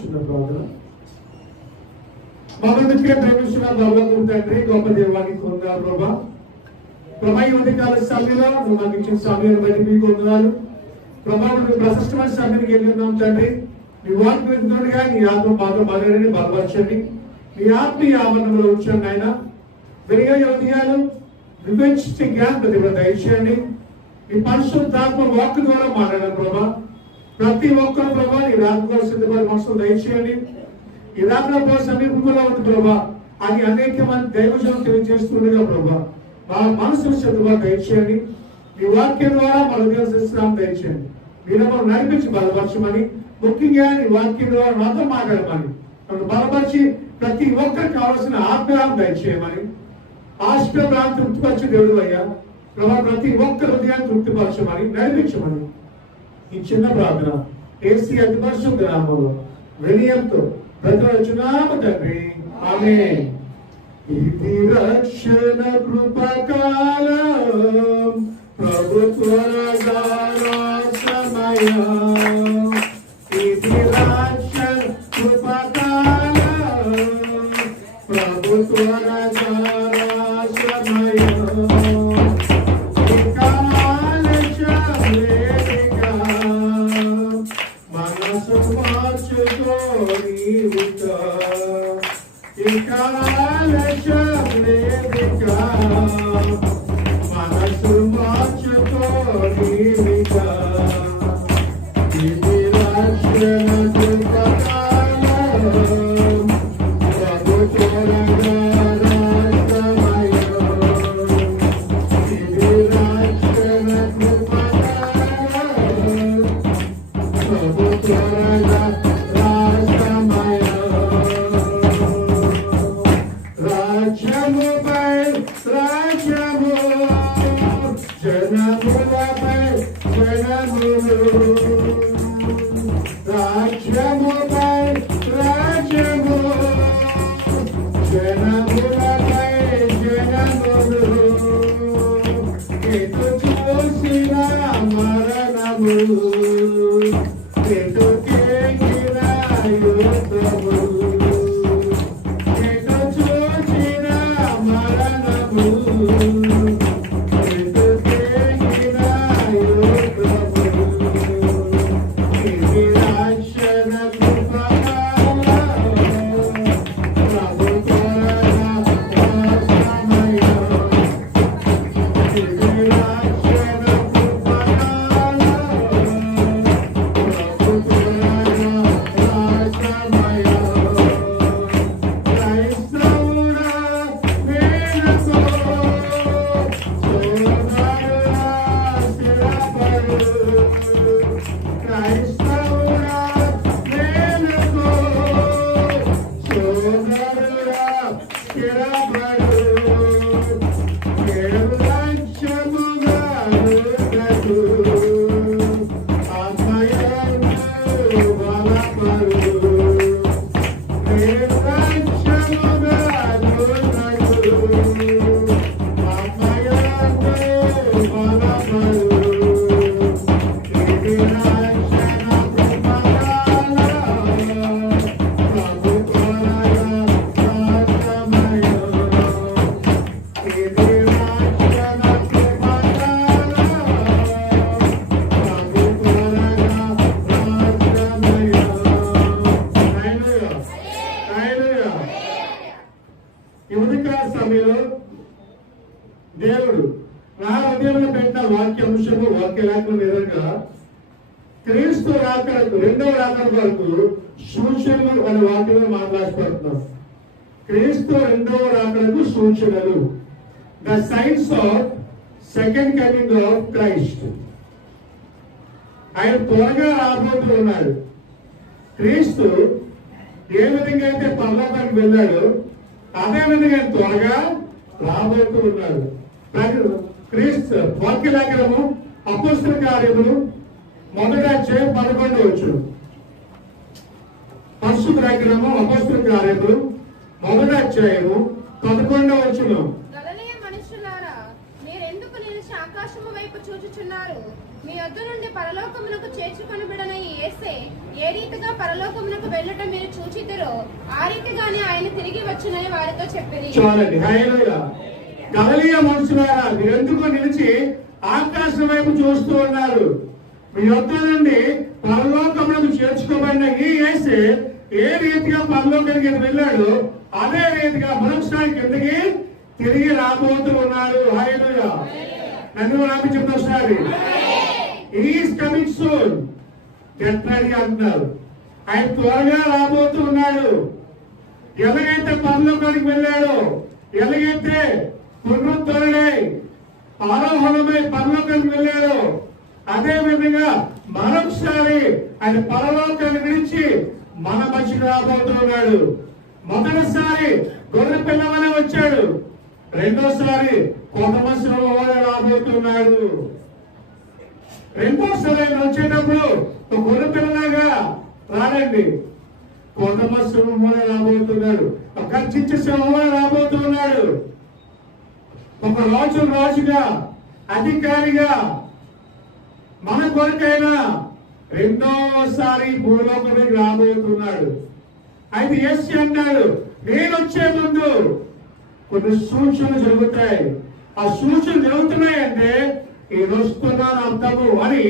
చిన్న ప్రార్థన. మమ్మల్ని ప్రేమించిన పరలోకపు తండ్రి, గొప్ప దేవానికి వందనాలు ప్రభా. ప్రభా ఈ ఉదయకాల సమయంలో నువ్వు మాకు ఇచ్చిన సమయాన్ని బట్టి మీకు వందనాలు ప్రభా. నువ్వు ప్రశస్తమైన సమయానికి వెళ్ళి ఉన్నాం తండ్రి. నీ వాక్యం వింటుండగా నీ ఆత్మ మాతో బలరని బలపరచండి. నీ ఆత్మీయ ఆవరణంలో ఉంచండి ఆయన. వెలుగా ఉదయాలు వివేచించే జ్ఞానం ప్రతిభ దయచేయండి. నీ పరిశుద్ధాత్మ వాక్ ద్వారా మాట్లాడారు ప్రభా. ప్రతి ఒక్కరు ప్రభా నీ రాత్రి సిద్ధపడి మనసులు దయచేయండి. ఈ రాత్రి సమీపంలో ఉంది ప్రభా. అని అనేక మంది దైవజనం తెలియజేస్తుండగా ప్రభా మా మనసును సిద్ధపడి దయచేయండి. మీ వాక్యం ద్వారా మన ఉద్యోగం దయచేయండి. మీరు మనం నడిపించి బలపరచమని, ముఖ్యంగా నీ వాక్యం ద్వారా నాతో మాట్లాడమని, నన్ను బలపరిచి ప్రతి ఒక్కరికి కావాల్సిన ఆత్మీయం దయచేయమని, ఆశ్రయం తృప్తిపరిచే దేవుడు అయ్యా ప్రభా. ప్రతి ఒక్క హృదయాన్ని తృప్తిపరచమని, నడిపించమని ఈ చిన్న ప్రార్థన ఏసీ అతి పరిశుద్ధ నామములో వినయంతో ప్రతివచనామ తండ్రి, ఆమేన్. ఇది రక్షణ కృపకాలం, ప్రభు త్వరగా సమయం. ఇది రక్షణ కృపకాలం, ప్రభు త్వరగా సమయం. మనసు మార్చుకోని ఇది రక్షణ కృపకాలం, ప్రభు త్వరగా ఇది రక్షణ కృపకాలం, ప్రభు త్వరగా రాజ్యముపై రాజ్యము, జనములపై జనములు, రాజ్యముపై రాజ్యము, జనములపై జనములు. ఎటు చూసిన మరణము, ఎటు కేకిన యుద్ధము, ఎటు చూసిన మరణము, ఎటు కేకిన యుద్ధము. ఇది రక్షణ కృపకాలం, ప్రభు త్వరగా సమయం. ఇది రక్షణ కృపకాలం, ప్రభు త్వరగా సమయం. క్రైస్తవుడా మేలుకో, సోదరుడా స్థిరపడు. క్రైస్తవుడా మేలుకో, సోదరుడా స్థిరపడు. నిర్లక్ష్యముగా ఉండకు, ఆత్మయందు బలపడు. నిర్లక్ష్యముగా ఉండకు, ఆత్మయందు బలపడు. ఇది రక్షణ కృపకాలం, ప్రభు త్వరగా సమయం. ఇది రక్షణ కృపకాలం, ప్రభు త్వరగా సమయం. హల్లెలూయా, హల్లెలూయా. ఈ ఉదయకాల సమయంలో దేవుడు నా హృదయంలో పెట్టిన వాక్య అంశము, వాక్య లేఖనం ఎదురుగా క్రీస్తు రాకడకు, రెండవ రాకడ వరకు సూచనలు అనే వాక్యంలో మాట్లాడుతున్నాం. క్రీస్తు రెండవ రాకడకు సూచనలు, the science of second coming of Christ. ఆయన త్వరగా రాబోతూ ఉన్నాడు. క్రీస్తు ఏ విధంగా అయితే పరలోకానికి వెళ్ళాడో అదే విధంగా త్వరగా రాబోతూ ఉన్నాడు. క్రీస్తు వాక్య లేఖనము అపోస్తల కార్యములు 1:11 పరిశుద్ధ లేఖనము అపోస్తల కార్యములు 1:11 గలిలయ మీరెందుకు నిలిచి ఆకాశము వైపు చూచుచున్నారు? మీ వద్ద నుండి పరలోకమునకు చేర్చుకొనబడిన ఈ యేసే ఏ రీతిగా పరలోకమునకు వెళ్ళటం మీరు చూచిద్దరో ఆ రీతిగానే ఆయన తిరిగి వచ్చునని వారితో చెప్పిరి. చూడండి, హల్లెలూయా. గలిలయ మనుషులారా, మీరెందుకు నిలిచి ఆకాశం వైపు చూస్తూ ఉన్నారు? మీ వద్ద నుండి పరలోకమునకు చేర్చుకోబడిన ఈ యేసే ఏ రీతిగా పరలోకానికి వెళ్ళాడు అదే రీతిగా మరొకసారి కిందకి తిరిగి రాబోతూ ఉన్నాడు. హల్లెలూయా. నన్ను నాకు చెప్తా ఒకసారి, is coming soon. Get ready అంటున్నారు. ఆయన త్వరగా రాబోతూ ఉన్నాడు. ఎలాగైతే పరలోకానికి వెళ్ళాడో, ఎలాగైతే పునరుద్ధరణై ఆరోహణమై పరలోకానికి వెళ్ళాడో అదే విధంగా మరొకసారి ఆయన పరలోకాన్ని విడిచి మన మధ్యకి రాబోతూ ఉన్నాడు. మొదటిసారి గొర్రె పిల్లవనే వచ్చాడు, రెండోసారి కొంతమంది రాబోతున్నాడు. రెండోసారి ఆయన వచ్చేటప్పుడు ఒక గొర్రె పిల్లలాగా రాడండి, కొంతమంది రాబోతున్నాడు. ఒక ఖర్చించే సింహంగా రాబోతున్నాడు. ఒక రాజుగా అధికారిగా మన కొరకైనా రెండోసారి భూలోకానికి రాబోతున్నాడు. అయితే యేసు అన్నాడు, నేను వచ్చే ముందు కొన్ని సూచనలు జరుగుతాయి. ఆ సూచనలు జరుగుతున్నాయంటే నేను వస్తున్నాను అర్థము అని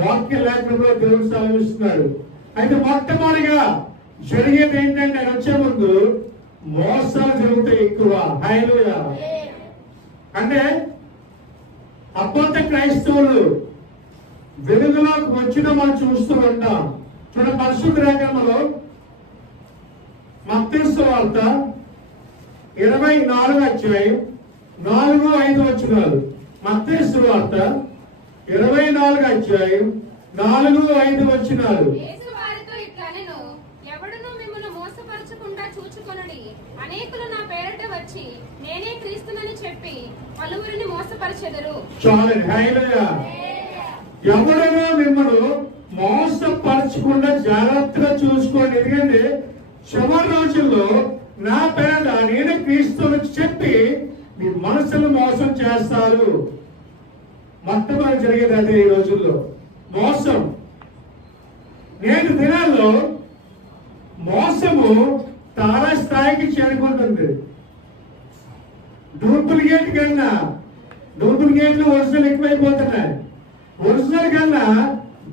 వాక్య లేఖనంలో దేవుడు సెలవిస్తున్నాడు. అయితే మొట్టమొదటిగా జరిగేది ఏంటంటే ఆయన వచ్చే ముందు మోసాలు జరుగుతాయి ఎక్కువ. హల్లెలూయా. అంటే అబద్ధ క్రైస్తవులు వెలుగులోకి వచ్చిన మనం చూస్తూ ఉంటాం. చూడ పరిశుద్ధ లేఖనంలో మత్తయి సువార్త 24వ అధ్యాయం 4-5 వచనాలు. మత్తయి సువార్త 24వ అధ్యాయం 4-5 వచనాలు. యేసు వారితో ఇట్లనెను, ఎవడును మిమ్మును మోసపరచకుండా చూచుకొనుడి. అనేకులు నా పేరట వచ్చి నేనే క్రీస్తునని చెప్పి పలువురిని మోసపరచెదరు. చాలండి. హల్లెలూయా. ఎవడనో మిమ్మల్ని మోసపరచకుండా జాగ్రత్తగా చూసుకోండి. ఎందుకంటే చివరి రోజుల్లో నా పేరట నేను క్రీస్తుని చెప్పి మీ మనసును మోసం చేస్తారు. మొట్టమొదటి జరిగేది అదే ఈ రోజుల్లో మోసం. నేటి దినాల్లో మోసము తారా స్థాయికి చేరుకుంటుంది. డూప్లికేట్ కన్నా డూప్లికేట్లు ఒరిజినల్ ఎక్కువైపోతున్నాయి. ఒరిజినల్ కన్నా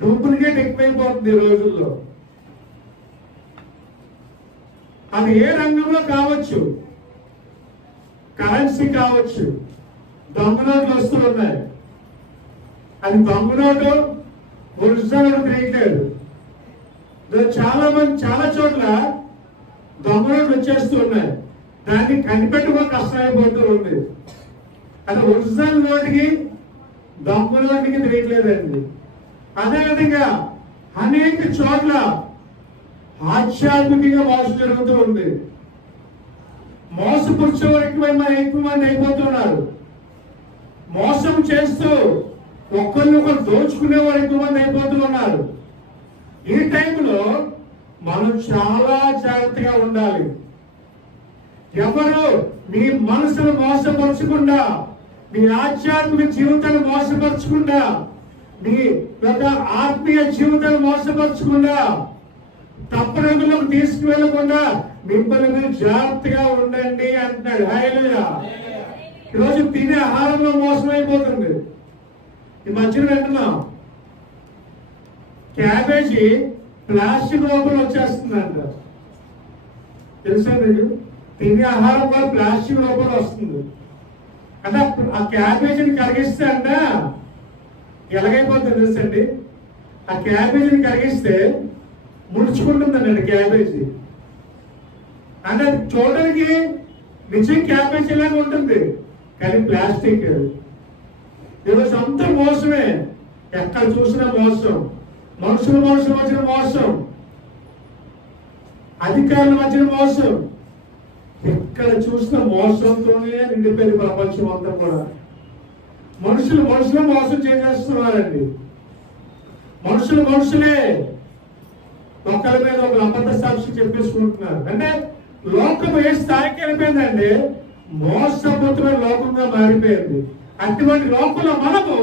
డూప్లికేట్ ఎక్కువైపోతుంది ఈ రోజుల్లో. అది ఏ రంగంలో కావచ్చు, కరెన్సీ కావచ్చు, దొంగ నోట్లు వస్తూ ఉన్నాయి. అది దొంగ నోటు ఒరిజినల్ తెలియట్లేదు. చాలా మంది చాలా చోట్ల దొంగ నోట్లు వచ్చేస్తూ ఉన్నాయి. దాన్ని కనిపెట్టుకోవడం కష్టమైపోతూ ఉంది. అది ఒరిజినల్ నోటికి దొంగ నోటికి తెలియట్లేదండి. అదేవిధంగా అనేక చోట్ల ఆధ్యాత్మికంగా మోసం జరుగుతూ ఉంది. మోసపుచ్చే ఎక్కువ మంది అయిపోతున్నారు. మోసం చేస్తూ ఒకరినొకరు దోచుకునే వారు ఎక్కువ మంది అయిపోతూ ఉన్నారు. ఈ టైంలో మనం చాలా జాగ్రత్తగా ఉండాలి. ఎవరు మీ మనసును మోసపరచకుండా, మీ ఆధ్యాత్మిక జీవితాన్ని మోసపరచకుండా, మీ యొక్క ఆత్మీయ జీవితాన్ని మోసపరచకుండా, తప్పరంగులకు తీసుకువెళ్ళకుండా మిమ్మల్ని మీరు జాగ్రత్తగా ఉండండి అంటున్నాడు. హల్లెలూయా. ఈరోజు తినే ఆహారంలో మోసం అయిపోతుంది. ఈ మధ్యన వింటున్నాం, క్యాబేజీ ప్లాస్టిక్ రూపంలో వచ్చేస్తుందంట. తెలుసా మీకు? తినే ఆహారం కూడా ప్లాస్టిక్ రూపంలో వస్తుంది. అంటే ఆ క్యాబేజీని కరిగిస్తే అంట ఎలాగైపోతుంది తెలుసండి? ఆ క్యాబేజీని కరిగిస్తే ముడుచుకుంటుందండి క్యాబేజీ. అంటే అది చూడడానికి నిజం క్యాబేజీ లాగా ఉంటుంది, కానీ ప్లాస్టిక్. ఈరోజు అంత మోసమే. ఎక్కడ చూసినా మోసం. మనుషుల మధ్యన మోసం, అధికారుల మధ్యన మోసం. ఎక్కడ చూసినా మోసంతోనే నిండిపోయింది ప్రపంచం అంతా కూడా. మనుషులు మోసం చేసేస్తున్నారండి. మనుషులే ఒకరి మీద ఒక అబద్ధ సాక్షి చెప్పేసుకుంటున్నారు. అంటే లోకం ఏ స్థాయికి వెళ్ళిపోయిందంటే మోసపుత్రుల లోకంగా మారిపోయింది. అటువంటి లోకంలో మనము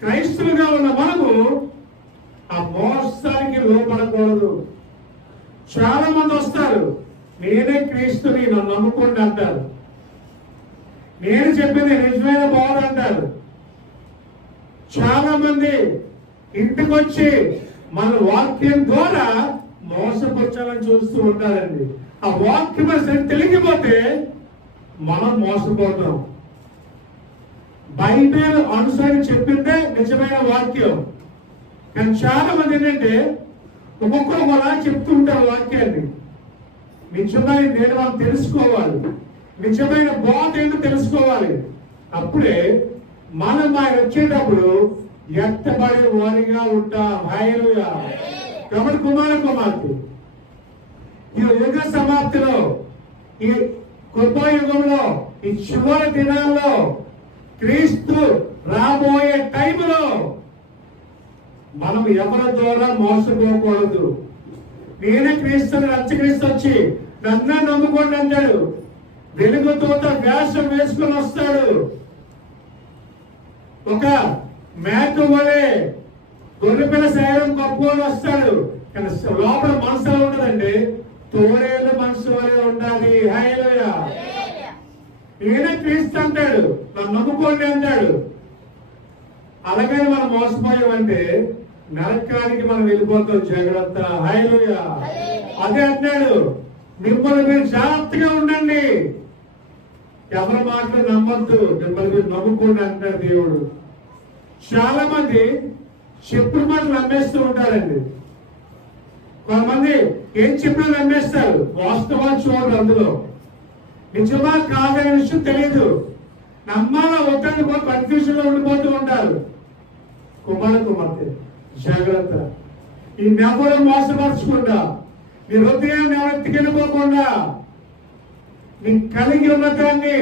క్రైస్తులుగా ఉన్న మనము ఆ మోసానికి లోపడకూడదు. చాలా మంది వస్తారు, నేనే క్రీస్తుని నన్ను నమ్ముకోండి అంటారు, నేను చెప్పింది నిజమైన బోధ అంటారు. చాలా మంది ఇంటికి వచ్చి మన వాక్యం ద్వారా మోసపరచాలని చూస్తూ ఉంటారండి. ఆ వాక్యం అసలు తెలియకపోతే మనం మోసపోతాం. బైబిల్ అనుసరించి చెప్పిందే నిజమైన వాక్యం. కానీ చాలా మంది ఏంటంటే ఒక్కొక్కరు అలా చెప్తుంటారు వాక్యాన్ని. నిజమైన నేను మనం తెలుసుకోవాలి, నిజమైన బోధ ఏంటో తెలుసుకోవాలి. అప్పుడే మనం ఆయన వచ్చేటప్పుడు ఎత్తబడి వారిగా ఉంటాం. హల్లెలూయా. కాబట్టి కుమార్తె ఈ యుగ సమాప్తిలో, ఈ కృపా యుగంలో, ఈ చివరి దినాల్లో, క్రీస్తు రాబోయే టైంలో మనం ఎవరి ద్వారా మోసపోకూడదు. నేనే క్రీస్తుని రచ్చక్రీస్తు వచ్చి నన్నే నమ్ముకోండి అంటాడు. వెలుగుతోట వేషం వేసుకొని వస్తాడు. ఒక మేక వలె గొర్రెపిల్ల శరీరం కప్పుకొని వస్తాడు. కానీ లోపల మనసులో ఉండదండి, తోడేళ్ళు మనసు వలె ఉండాలి. హల్లెలూయా. నేనే క్రీస్తు అంటాడు, నన్ను నమ్ముకోండి అంటాడు. అలాగే మనం మోసపోయామంటే నరకానికి మనం వెళ్ళిపోతాం. జాగ్రత్త. హల్లెలూయా. అదే అంటాడు, మిమ్మల్ని మీరు జాగ్రత్తగా ఉండండి, ఎవరి మాటలు నమ్మద్దు, మిమ్మల్ని మీరు నమ్ముకోండి అంటాడు దేవుడు. చాలా మంది చెప్పుడు మాటలు నమ్మేస్తూ ఉంటారండి. కొంతమంది ఏం చెప్పినా నమ్మేస్తారు, వాస్తవాలు చూడరు. అందులో నిజమా కాదనే విషయం తెలియదు. నమ్మాలా వద్దని కూడా కన్ఫ్యూజన్ లో ఉండిపోతూ ఉంటారు. కుమార్తె జాగ్రత్త. ఈ నెవరు మోసపరచకుండా, నీ హృదయాన్ని ఎవరెత్తికెళ్ళిపోకుండా, నీ కలిగి ఉన్న దాన్ని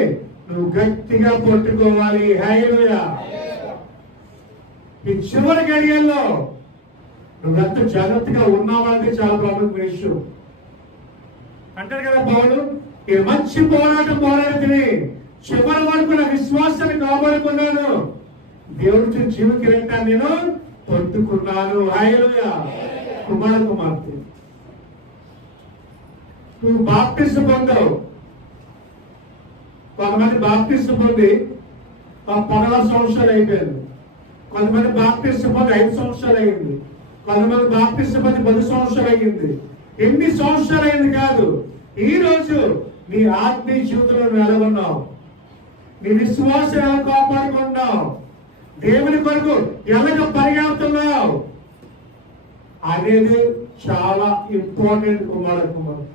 నువ్వు గట్టిగా పట్టుకోవాలి. హల్లెలూయా. ఈ చివరి గడియల్లో నువ్వెంత జాగ్రత్తగా ఉన్నావంటే చాలా ప్రాముఖ్యమైన విషయం. అంటారు కదా పౌలు, ఈ మంచి పోరాటం పోరాడితే చివరి వరకు నా విశ్వాసాన్ని కాపాడుకున్నాను, దేవుడి జీవ కిరీటాన్ని నేను పట్టుకున్నాను. హల్లెలూయా. కుమార్తె నువ్వు బాప్టిజం పొందావు. కొంతమంది బాప్టిజం పొంది 16 సంవత్సరాలు అయిపోయింది. కొంతమంది బాప్టిజం పొంది 5 సంవత్సరాలు అయింది. కొంతమంది బాప్టిజం పొంది 10 సంవత్సరాలు అయింది. ఎన్ని సంవత్సరాలు అయింది కాదు, ఈ రోజు నీ ఆత్మీయ జీవితంలో నువ్వు ఎలా ఉన్నావు, నీ విశ్వాసం ఎలా కాపాడుకున్నావు, దేవుని కొరకు ఎలాగ పరిగెడుతున్నావు అనేది చాలా ఇంపార్టెంట్. కుమార్తె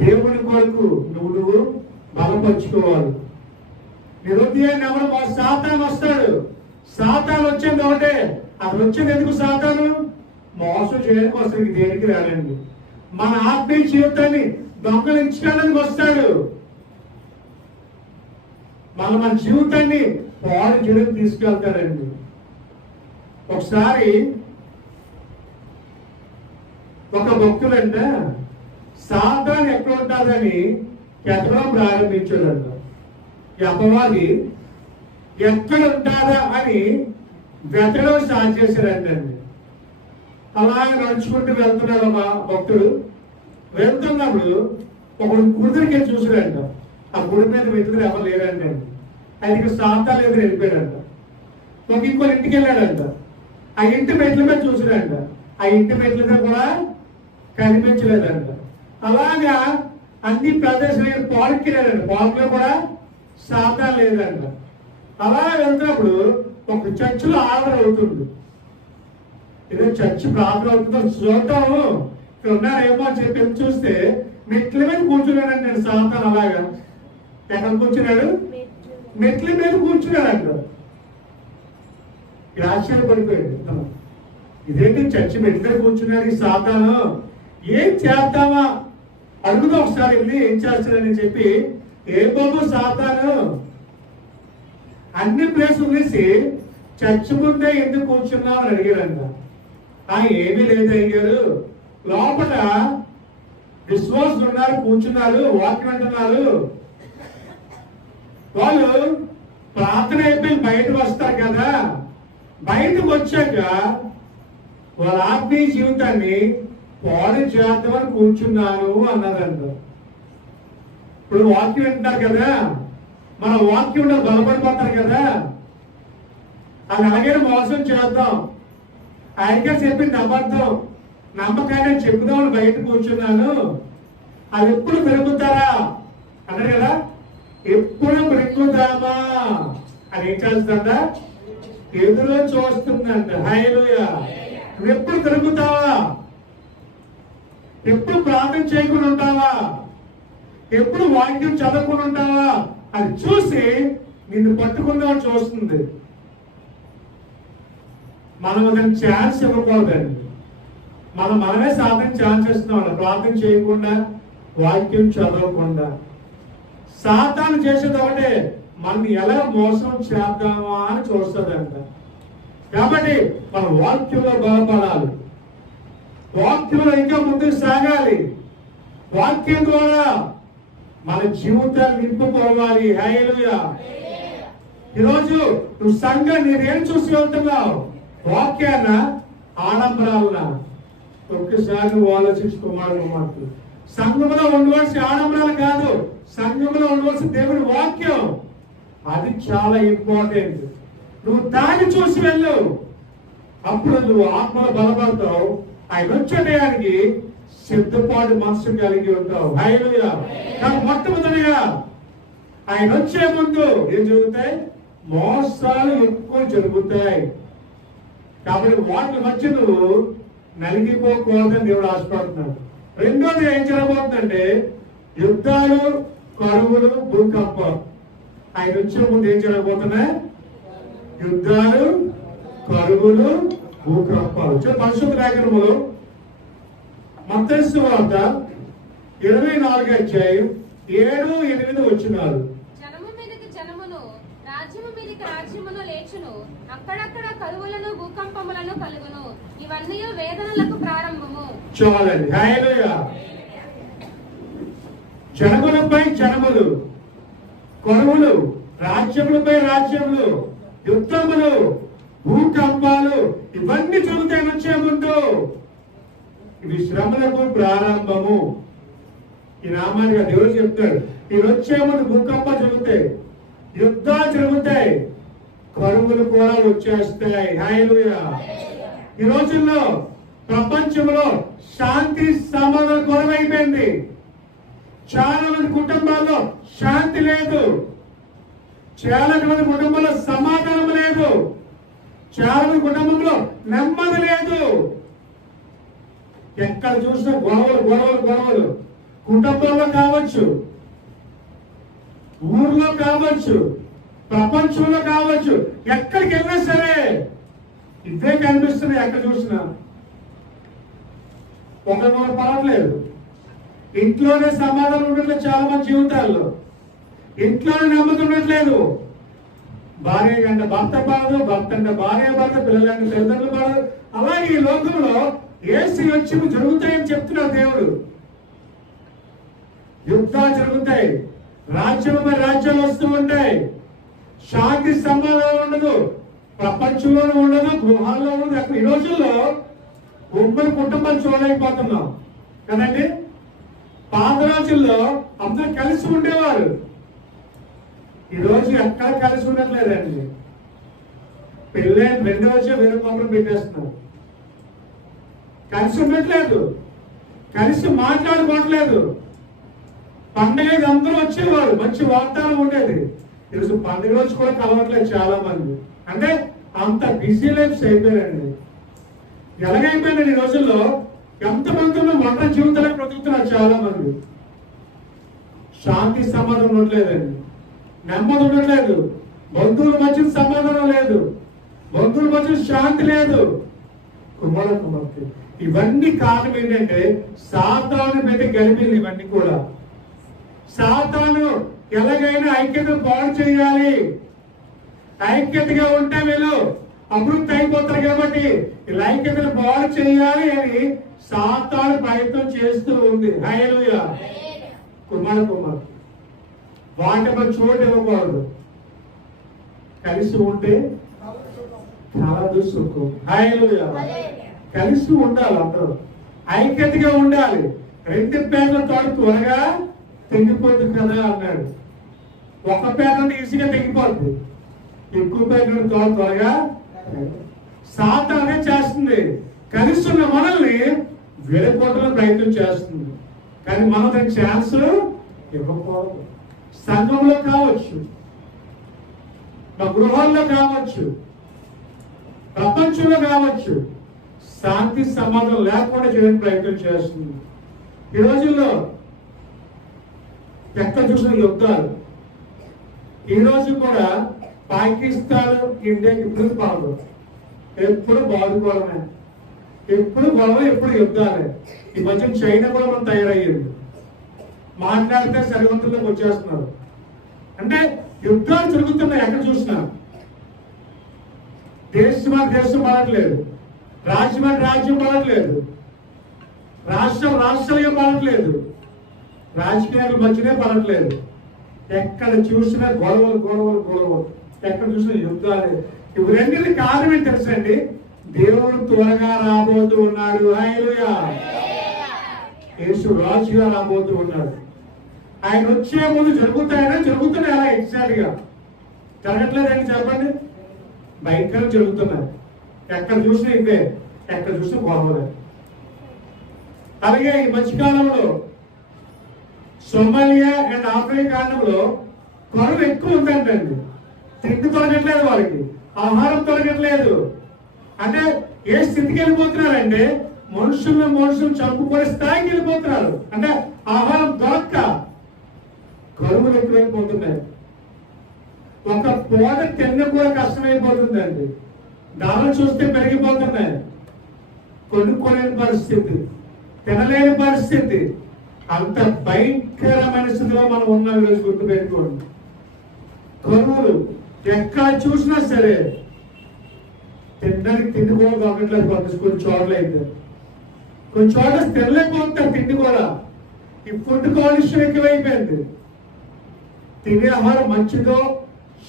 దేవుని కొరకు నువ్వు బలపరుచుకోవాలి. నీ హృదయాన్ని ఎవరు సాతాను వస్తాడు. సాతాను వచ్చేది ఒకటే, అక్కడ వచ్చేది ఎందుకు? సాతాను మోసం చేయడానికి వస్తాడు, దేనికి రాడండి. మన ఆత్మీయ జీవితాన్ని దొంగలించడానికి వస్తాడు. మన జీవితాన్ని పాడు చేయడానికి తీసుకెళ్తాడండి. ఒకసారి ఒక భక్తుడంట సాతాను ఎక్కడ ఉంటుందని వెతకడం ప్రారంభించాడంట. ఈ అపవాది ఎక్కడ ఉంటారా అని వెతకడం స్టార్ట్ చేశాడంటండి. అలాగే నడుచుకుంటూ వెళ్తున్నాడు ఒక భక్తుడు. వెళ్తున్నప్పుడు ఒకడు గుడి దగ్గర చూసాడంట. ఆ గుడి మీద వెతుకులు ఎవరు లేరంటే ఆయనకి సాతాలు ఎదురు వెళ్ళిపోయాడంట. ఒక ఇంకో ఇంటికి వెళ్ళాడంట. ఆ ఇంటి మెట్ల మీద చూసాడంట. ఆ ఇంటి మెట్ల మీద కూడా కనిపించలేదంట. అలాగా అన్ని ప్రదేశాలు పార్క్ వెళ్ళాడంట. పార్క్ లో కూడా సాతాలు లేదంట. అలా వెళ్తున్నప్పుడు ఒక చర్చిలో ఆర్డర్ అవుతుంది. ఏదో చర్చి ప్రార్థన అవుతుందో చూద్దాము, ఇక్కడ ఉన్నారేమో అని చెప్పి చూస్తే మెట్ల మీద కూర్చున్నాడంటే సాతాను. అలాగా ఎక్కడ కూర్చున్నాడు? మెట్ల మీద కూర్చున్నాడంట. ఆశ్చర్యపడిపోయాడు. ఇదేంటి చర్చి మెట్ల మీద కూర్చున్నాడు ఈ సాతాను, ఏం చేద్దామా అడుగుదా ఒకసారి వెళ్ళి ఏం చేస్తాడని చెప్పి, ఏ బాబు సాతాను అన్ని ప్లేసులు వేసి చర్చి ముందే ఎందుకు కూర్చున్నావు అని అడిగాడంట. ఏమీ లేదు అయ్యారు, లోపల విశ్వాసులు ఉన్నారు, కూర్చున్నారు, వాక్యం అంటున్నారు. వాళ్ళు ప్రార్థన అయిపోయి బయటకు వస్తారు కదా, బయటకు వచ్చాక వాళ్ళ ఆత్మీయ జీవితాన్ని పాడు చేద్దామని కూర్చున్నాను అన్నదంట. ఇప్పుడు వాక్యం వింటారు కదా, మన వాక్యంలో బలపడిపోతారు కదా, అది అలాగే మోసం చేద్దాం, ఆయనగా చెప్పింది అబద్ధం, నమ్మకాన్ని చెప్పుదామని బయట కూర్చున్నాను. అది ఎప్పుడు పెరుగుతారా అన్నారు కదా, ఎప్పుడు పెరుగుదామా అని ఏం చేస్తుందంట, ఎదురు చూస్తుందంట. హల్లెలూయా. నువ్వు ఎప్పుడు పెరుగుతావా? ఎప్పుడు ప్రార్థన చేయకుండా ఉంటావా? ఎప్పుడు వాక్యం చదవకుండా ఉంటావా? అది చూసి నిన్ను పట్టుకుందామని చూస్తుంది. మనం దానికి ఛాన్స్ ఇవ్వకూడదండి. మనమే సాధన ఛాన్స్ ఇస్తున్నాం, ప్రార్థన చేయకుండా, వాక్యం చదవకుండా. సాతాను చేసేది ఒకటే, మనం ఎలా మోసం చేద్దామా అని చూస్తుందంట. కాబట్టి మనం వాక్యంలో బలపడాలి, వాక్యంలో ఇంకా ముందుకు సాగాలి, వాక్యం ద్వారా మన జీవితాన్ని నింపుకోవాలి. హల్లెలూయా. ఈరోజు నువ్వు సంఘం నేనేం చూసి వెళ్తున్నావు? వాక్యాన్న, ఆడంబరాలన? ఒక్కసారి నువ్వు ఆలోచించుకోవాలి. మాటలు సంఘంలో ఉండవలసిన ఆడంబరాలు కాదు, సంఘంలో ఉండవలసిన దేవుని వాక్యం. అది చాలా ఇంపార్టెంట్. నువ్వు దాన్ని చూసి వెళ్ళు, అప్పుడు నువ్వు ఆత్మలో బలపడతావు. ఆయన వచ్చేటానికి సిద్ధపాటు మనసు కలిగి ఉంటావు. హల్లెలూయా. కానీ మొట్టమొదటిగా ఆయన వచ్చే ముందు ఏం జరుగుతాయి? మోసాలు ఎక్కువ జరుగుతాయి. కాబట్టి వాటి మధ్య నువ్వు నలిగిపోకూడదని దేవుడు ఆశపడుతున్నాడు. రెండోది ఏం జరగబోతుందంటే యుద్ధాలు, కరువులు, భూకంపం. ఆయన వచ్చే ముందు ఏం జరగబోతున్నాయి? యుద్ధాలు, కరువులు, భూకంపాలు. పరిశుద్ధ లేఖనములు మత్తయి సువార్త 24వ అధ్యాయం 7-8 వచనాలు. జనము మీదకి జనమును, రాజ్యము మీదకి రాజ్యమును లేచును, అక్కడక్కడ కరువులను భూకంపములను కలుగును, ఇవన్నీ వేదనలకు ప్రారంభము. చాలండి. హల్లెలూయా. జనములపై జనములు, కరువులు, రాజ్యములపై రాజ్యములు, యుద్ధములు, భూకంపాలు, ఇవన్నీ జరుగుతాయి వచ్చే ముందు. ఇవి శ్రమలకు ప్రారంభము. ఈ నామానికి దేవుడు చెప్తాడు, ఈ వచ్చే ముందు భూకంపాలు జరుగుతాయి, యుద్ధాలు జరుగుతాయి, కరువులు కూడా వచ్చేస్తాయి. హల్లెలూయా. ఈ రోజుల్లో ప్రపంచంలో శాంతి సమాధానం కొరవైపోయింది. చాలా మంది కుటుంబాల్లో శాంతి లేదు, చాలా మంది కుటుంబంలో సమాధానం లేదు, చాలా మంది కుటుంబంలో నెమ్మది లేదు. ఎక్కడ చూసినా గొడవలు గొడవలు గొడవలు. కుటుంబంలో కావచ్చు, ఊర్లో కావచ్చు, ప్రపంచంలో కావచ్చు, ఎక్కడికి వెళ్ళినా సరే ఇవే కనిపిస్తున్నాయి. ఎక్కడ చూసినా ఒకరికొకరు పడట్లేదు. ఇంట్లోనే సమాధానం ఉండట్లేదు చాలా మంది జీవితాల్లో, ఇంట్లోనే నెమ్మది ఉండట్లేదు. భార్య కంటే భర్త పడదు, భర్త అంటే భార్య పడదు, పిల్లలంటే తల్లిదండ్రులు పడదు. అలాగే ఈ లోకంలో ఏసు వచ్చి జరుగుతాయని చెప్తున్నాడు దేవుడు. యుద్ధాలు జరుగుతాయి, రాజ్యాలపై రాజ్యాలు వస్తూ ఉంటాయి, శాంతి సమాధానం ఉండదు, ప్రపంచంలోనూ ఉండదు, గృహాల్లో ఉండదు. అక్కడ ఈ రోజుల్లో ఉమ్మడి కుటుంబాలు చూడలేకపోతున్నాం కదండి. పాత రోజుల్లో అందరూ కలిసి ఉండేవారు. ఈ రోజు ఎక్కడ కలిసి ఉండట్లేదండి. పెళ్ళైన 2వ రోజే వేరే కొమ్మలు పెట్టేస్తున్నారు. కలిసి ఉండట్లేదు, కలిసి మాట్లాడుకోవట్లేదు. పండుగ అందరూ వచ్చేవారు, మంచి వాతావరణం ఉండేది. ఈరోజు పండుగ రోజు కూడా కలవట్లేదు చాలా మంది. అంటే అంత బిజీ లైఫ్స్ అయిపోయారండి. ఎలాగైపోయిందండి ఈ రోజుల్లో ఎంతమంది ఒంటరి జీవితాలకు బ్రతుకుతున్నారు చాలా మంది. శాంతి సమాధానం ఉండట్లేదండి, నెమ్మది ఉండట్లేదు, బంధువుల మధ్య సమాధానం లేదు, బంధువుల మధ్య శాంతి లేదు. కుమార్తె ఇవన్నీ కారణం ఏంటంటే సాతాను పెట్టి గలిబిలు. ఇవన్నీ కూడా సాతాను ఎలాగైనా ఐక్యత పాడు చేయాలి, ఐక్యతగా ఉంటే వీళ్ళు అభివృద్ధి అయిపోతారు కాబట్టి ఈ లైంగికతను పాడు చేయాలి అని సాతాను ప్రయత్నం చేస్తూ ఉంది. హల్లెలూయా. కుమార్ వాటిపై చోటు ఇవ్వకూడదు. కలిసి ఉంటే చాలా సుఖం. హల్లెలూయా. కలిసి ఉండాలి, అందరూ ఐక్యతగా ఉండాలి. 2 పేర్ల తోట త్వరగా తెగిపోతుంది కదా అన్నాడు. ఒక పేరు నుండి ఈజీగా తెగిపోద్ది, ఎక్కువ పేరు నుండి తోట త్వరగా. సాతానే చేస్తుంది, కలిసి ఉన్న మనల్ని విడగొట్టడానికి ప్రయత్నం చేస్తుంది. కానీ మనం దానికి ఛాన్స్ ఇవ్వకూడదు. సంఘంలో కావచ్చు, మా గృహాల్లో కావచ్చు, ప్రపంచంలో కావచ్చు, శాంతి సమాధానం లేకుండా చేయడానికి ప్రయత్నం చేస్తుంది. ఈ రోజుల్లో ఎక్కడ చూసిన యుద్ధాలు. ఈ రోజు కూడా పాకిస్తాన్ ఇండియాకి ఇప్పుడు పాడు, ఎప్పుడు బాదుకోవడమే, ఎప్పుడు గొడవ, ఎప్పుడు యుద్ధాలే. ఈ మధ్య చైనా కూడా మనం తయారయ్యింది, మాట్లాడితే సరిహద్దుల్లోకి వచ్చేస్తున్నారు. అంటే యుద్ధాలు జరుగుతున్నాయి ఎక్కడ చూసినా. దేశం పడట్లేదు, రాజ్యం పడట్లేదు, రాష్ట్రాలుగా పడట్లేదు, రాజకీయాల మధ్యనే పడట్లేదు. ఎక్కడ చూసినా గొడవలు, ఎక్కడ చూసినా యుద్ధాలే. ఇవి రెండింటి కారణం ఏంటి తెలుసండి? దేవుడు త్వరగా రాబోతూ ఉన్నాడు. హల్లెలూయా. యేసు రాజుగా రాబోతూ ఉన్నాడు. ఆయన వచ్చే ముందు జరుగుతున్నాయి అలా ఎగ్జాక్ట్ గా. జరగట్లేదండి చెప్పండి? భయంకరం జరుగుతున్నాయి. ఎక్కడ చూసినా ఇవే, ఎక్కడ చూసినా గొడవలే. అలాగే ఈ మధ్యకాలంలో సోమాలియా అండ్ ఆఫ్రికా ఖండంలో కరువు ఎక్కువ ఉందంటండి. తిండి తొలగట్లేదు, వాళ్ళకి ఆహారం తొలగట్లేదు. అంటే ఏ స్థితికి వెళ్ళిపోతున్నారంటే మనుషులు చంపుకునే స్థాయికి వెళ్ళిపోతున్నారు. అంటే ఆహారం దొరక్క కరువులు ఎక్కువైపోతున్నాయి. ఒక పూట తిన్న కూడా కష్టమైపోతుందండి. ధరలు చూస్తే పెరిగిపోతున్నాయి. కొనుక్కోలేని పరిస్థితి, తినలేని పరిస్థితి. అంత భయంకరమైన స్థితిలో మనం ఉన్నాం. ఈరోజు గుర్తుపెట్టుకోండి. కరువులు ఎక్కడ చూసినా సరే, తినడానికి తిండి కూడా దొరకట్లేదు. కొన్ని చోట్ల అయితే, కొన్ని చోట్ల తినలేకపోతారు తిండి కూడా. ఈ ఫుడ్ కాలుష్యం ఎక్కువైపోయింది. తినే ఆహారం మంచిదో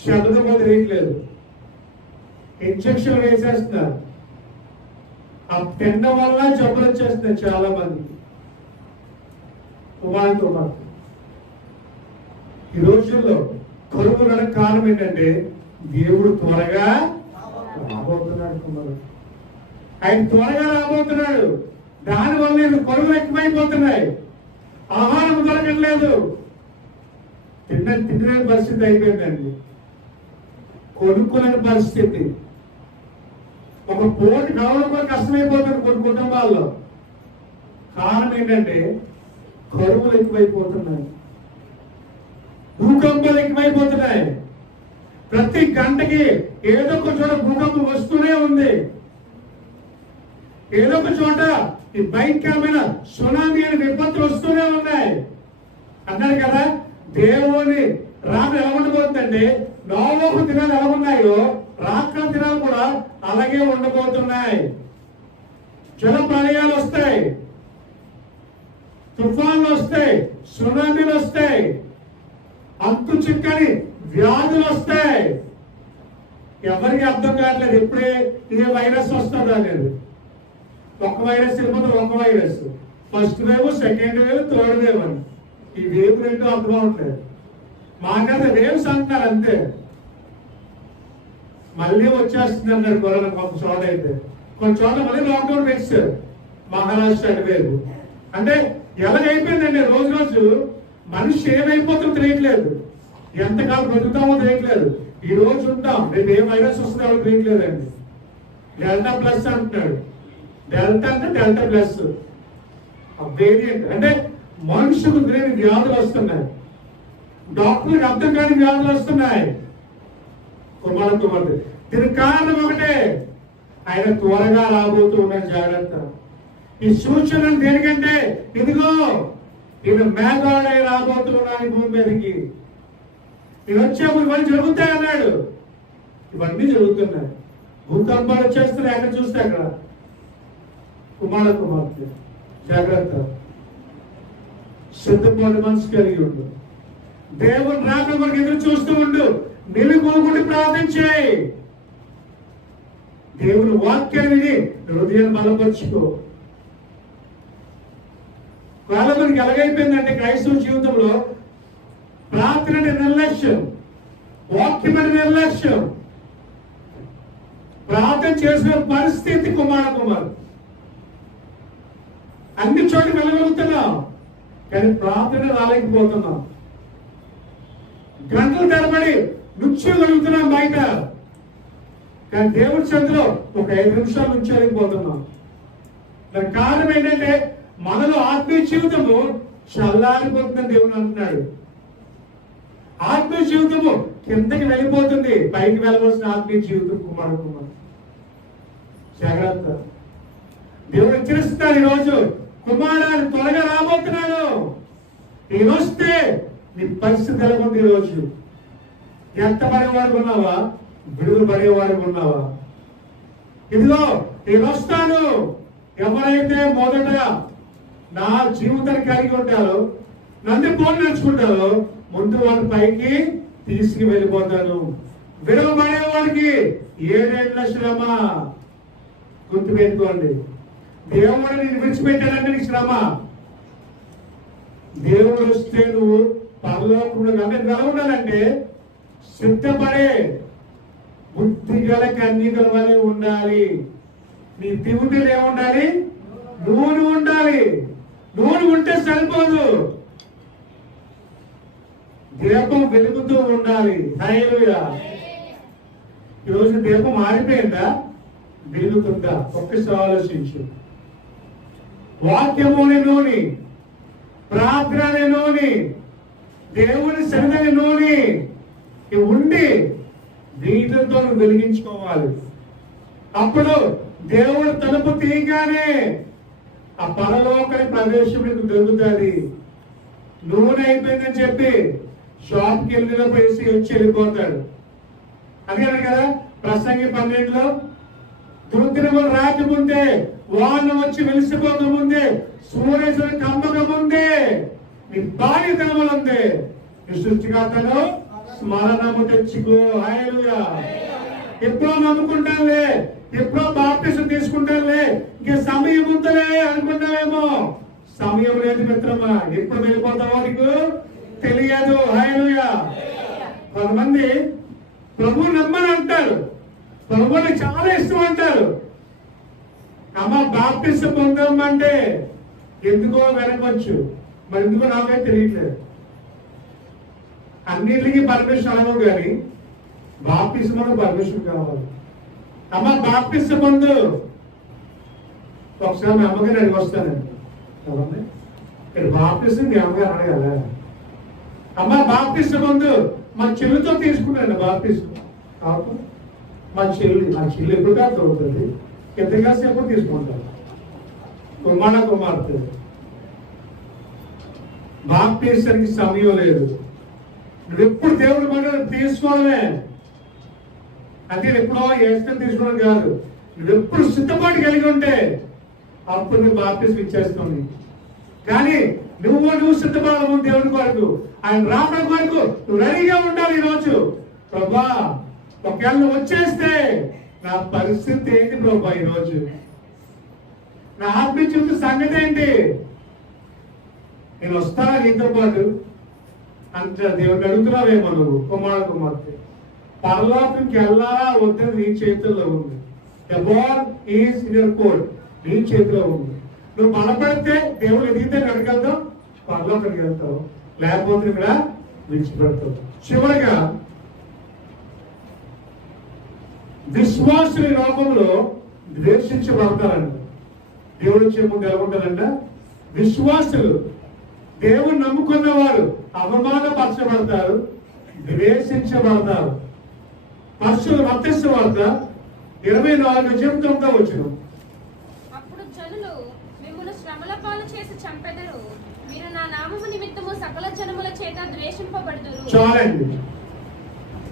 చెడ్డదో కూడా తెలియట్లేదు. ఇంజక్షన్ వేసేస్తున్నారు. ఆ తినడం వల్ల జబ్బులు వచ్చేస్తున్నాయి చాలా మందికి. ఈ రోజుల్లో కరువు కారణం ఏంటంటే దేవుడు త్వరగా రాబోతున్నాడు. ఆయన త్వరగా రాబోతున్నాడు. దానివల్ల కరువులు ఎక్కువైపోతున్నాయి. ఆహారం దొరకట్లేదు. తినలేని పరిస్థితి అయిపోయిందండి. కొనుక్కోలేని పరిస్థితి. ఒక పూట కావడం కూడా కష్టమైపోతుంది కొన్ని కుటుంబాల్లో. కారణం ఏంటంటే కరువులు ఎక్కువైపోతున్నాయి, భూకంపాలు ఎక్కువైపోతున్నాయి. ప్రతి గంటకి ఏదో ఒక చోట భూకంపం వస్తూనే ఉంది. ఏదో ఒక చోట ఈ భయంకరమైన సునామీ అనే విపత్తులు వస్తూనే ఉన్నాయి. అన్నారు కదా, దేవుని రాక ఎలా ఉండబోతుందంటే నోవహు దినాలు ఎలా ఉన్నాయో రాక దినాలు కూడా అలాగే ఉండబోతున్నాయి. జల ప్రళయాలు వస్తాయి, తుఫాన్లు వస్తాయి, సునామీలు వస్తాయి, అంతు చిక్కని వ్యాధులు వస్తాయి. ఎవరికి అర్థం కావట్లేదు ఎప్పుడే ఏ వైరస్ వస్తుందో అనేది. ఒక వైరస్ వెళ్ళిపోతే ఒక virus, first wave, second wave, third wave అని. ఈ వేవ్ ఏంటో అర్థం అవట్లేదు. మాకైతే వేవ్స్ అంటున్నారు అంతే. మళ్ళీ వచ్చేస్తుంది అన్నారు కరోనా. ఒక చోట అయితే కొన్ని చోట్ల మళ్ళీ లాక్డౌన్ పెట్టారు. మహారాష్ట్ర వేవ్ అంటే ఎలాగైపోయిందండి. రోజు మనిషి ఏమైపోతుందో తెలియట్లేదు, ఎంతకాలం బ్రతుకుతామో తెలియట్లేదు. ఈ రోజు ఉంటాం, రేపు ఏ వైరస్ వస్తుందో ఎవరు తెలియట్లేదండి. డెల్టా ప్లస్ అంటున్నాడు. డెల్టా అంటే డెల్టా ప్లస్ వేరియంట్. అంటే మనుషులకు తెలియని వ్యాధులు వస్తున్నాయి, డాక్టర్లకు అర్థం కాని వ్యాధులు వస్తున్నాయి. కుమారుడు దీనికి కారణం ఒకటే, ఆయన త్వరగా రాబోతూ ఉన్నాడు. జాగ్రత్త. ఈ సూచనలు దేనికంటే ఇదిగో ఈయన మేఘాలయ రాబోతున్నాడు భూమి మీదకి. ఇవి వచ్చే ఇవన్నీ జరుగుతాయి అన్నాడు. ఇవన్నీ జరుగుతున్నాయి. భూకంపాలు వచ్చేస్తున్నాయి, ఎక్కడ చూస్తే అక్కడ. కుమార్తె జాగ్రత్త, సిద్ధపాటు మనసు కలిగి ఉండు. దేవుని రాక మనకు ఎదురు చూస్తూ ఉండు. నిలుపుకుంటూ ప్రార్థన చేయి. దేవుని వాక్యాన్ని విని హృదయాన్ని బలపరుచుకో. చాలా మనకి ఎలాగైపోయిందంటే క్రైస్తవ జీవితంలో ప్రార్థన అంటే నిర్లక్ష్యం, వాక్యం అంటే నిర్లక్ష్యం. ప్రార్థన చేసిన పరిస్థితి కుమార్ అన్ని చోట్ల వెళ్ళగలుగుతున్నాం, కానీ ప్రార్థన రాలేకపోతున్నాం. గంటల తరబడి నుంచోగలుగుతున్నాం బయట, కానీ దేవుడి సందులో ఒక 5 నిమిషాలు నుంచోలేకపోతున్నాం. దానికి కారణం ఏంటంటే మనలో ఆత్మీయ జీవితము చల్లారిపోతుందని దేవుడు అంటున్నాడు. ఆత్మీయ జీవితము కిందకి వెళ్ళిపోతుంది, పైకి వెళ్ళవలసిన ఆత్మీయ జీవితం కుమార్ జాగ్రత్త. దేవుడు హెచ్చరిస్తున్నాడు ఈరోజు, కుమారాన్ని త్వరగా రాబోతున్నాడు. నేను వస్తే నీ పరిస్థితి ఎలా ఉంది? ఈరోజు ఎంత పడేవాడు ఉన్నావా, విడుదల పడేవాడు ఉన్నావా? ఇదిగో నేను వస్తాను. ఎవరైతే మొదట నా జీవితాన్ని కలిగి ఉంటారో, నన్ను పోలు నేర్చుకుంటారో, ముందు వాడి పైకి తీసుకు వెళ్ళిపోతాను. విడవబడేవాడికి 7 శ్రమ. గుర్తు పెట్టుకోండి, దేవుడు నేను విడిచిపెట్టాడంటే నీకు శ్రమ. దేవుడు వస్తే నువ్వు పరలోకంలో ఎలా ఉండాలంటే సిద్ధపడే బుద్ధి గల కన్యకల వలె ఉండాలి. నీ తివుటిలో ఏముండాలి? నూనె ఉండాలి. నూనె ఉంటే సరిపోదు, దీపం వెలుగుతూ ఉండాలి. హల్లెలూయా. ఈరోజు దీపం ఆరిపోయిందా, వెలుగుతుందా? ఒక్కసారి ఆలోచించు. వాక్యముని నూనె, ప్రార్థన నూనె, దేవుని సన్నిధిని నూనె ఉండి వీటితో వెలిగించుకోవాలి. అప్పుడు దేవుడు తలుపు తీయగానే ఆ పరలోకని ప్రవేశం నీకు దొరుకుతుంది. నూనె అయిపోయిందని చెప్పి షాప్కి వెళ్ళినప్పుడు వేసి వచ్చి వెళ్ళిపోతాడు. అదే కదా ప్రసంగి 12లో, దుర్దినములు రాకముందే, వాన వచ్చి వెలిసిపోక ముందే, సూర్యేశ్వరుడు కమ్మక ముందే నీ బాధ్యతలు ఉంది. నీ సృష్టికర్తను స్మరణము తెచ్చుకో. హల్లెలూయా. ఎప్పుడో నమ్ముకుంటానులే, ఎప్పుడో బాప్టిజం తీసుకుంటానులే, ఇంక సమయం ఉందలే అనుకుంటావేమో. సమయం లేదు మిత్రమా. ఎప్పుడు వెళ్ళిపోతావో నీకు తెలియదు. హల్లెలూయా. కొంతమంది ప్రభు నమ్మని అంటారు, ప్రభువుని చాలా ఇష్టం అంటారు. అమ్మ బాప్టిజం పొందామంటే ఎందుకో వెనకొచ్చు, మరి ఎందుకో నాకైతే తెలియట్లేదు. అన్నిటికీ పర్మిషన్ అవ్వవు, కానీ బాప్టిజం పర్మిషన్ కావాలి. అమ్మ బాప్టిజం పొందు. ఒకసారి మా అమ్మగారు అడిగి వస్తానండి, ఇక్కడ బాప్టిజం మీ అమ్మగారు అడగాల. అమ్మ బాప్టిజం పొందు. మా చెల్లితో తీసుకున్నాను బాప్టిజం. మా చెల్లి ఎప్పుడు కాదు అవుతుంది, ఎంత కాస్త ఎప్పుడు తీసుకుంటారు. కుమార్తె బాప్టిజానికి సమయం లేదు. నువ్వు ఎప్పుడు దేవుడి మాట తీసుకోవడమే. అంటే ఎప్పుడో ఏసుకొని తీసుకోవడం కాదు. నువ్వు ఎప్పుడు సిద్ధపాటు కలిగి ఉంటే అప్పుడు నువ్వు బాప్టిజం ఇచ్చేస్తావు. కానీ నువ్వు సిద్ధపడము దేవుడి కొరకు, ఆయన రావడం కొరకు నువ్వు రెడీగా ఉండాలి. ఈరోజు ప్రభా ఒకవేళ నువ్వు వచ్చేస్తే నా పరిస్థితి ఏంటి ప్రభా? ఈరోజు నా ఆత్మీయ జీవిత సంగతి ఏంటి? నేను వస్తానా నీతో పాటు అంటే దేవుడిని అడుగుతున్నావేమో నువ్వు. కుమార్తె పరలోకంకి వెళ్ళాలా వద్దని నీ చేతుల్లో ఉంది. The ball is in your court. నీ చేతిలో ఉంది. నువ్వు బలపడితే దేవుడు ఎదిగితే అడగలుగుతావు, పరలోకానికి వెళ్తావు. లేకపోతే ఇక్కడ విడిచిపెడతావు. చివరిగా విశ్వాసుల లోకంలో ద్వేషించబడతారంట. దేవుడు వచ్చే ముందు ఎలా ఉంటారంట? విశ్వాసులు, దేవుడు నమ్ముకున్న వారు అవమానపరచబడతారు, ద్వేషించబడతారు. పరశులు మత్తయి వార్త 24:9 వచ్చిన. అప్పుడు జనులు మిమ్మును శ్రమల పాలు చేసి చంపెదరు, మీరు నా నామము నిమిత్తము సకల జనముల చేత ద్వేషింపబడుదురు. చాలండి.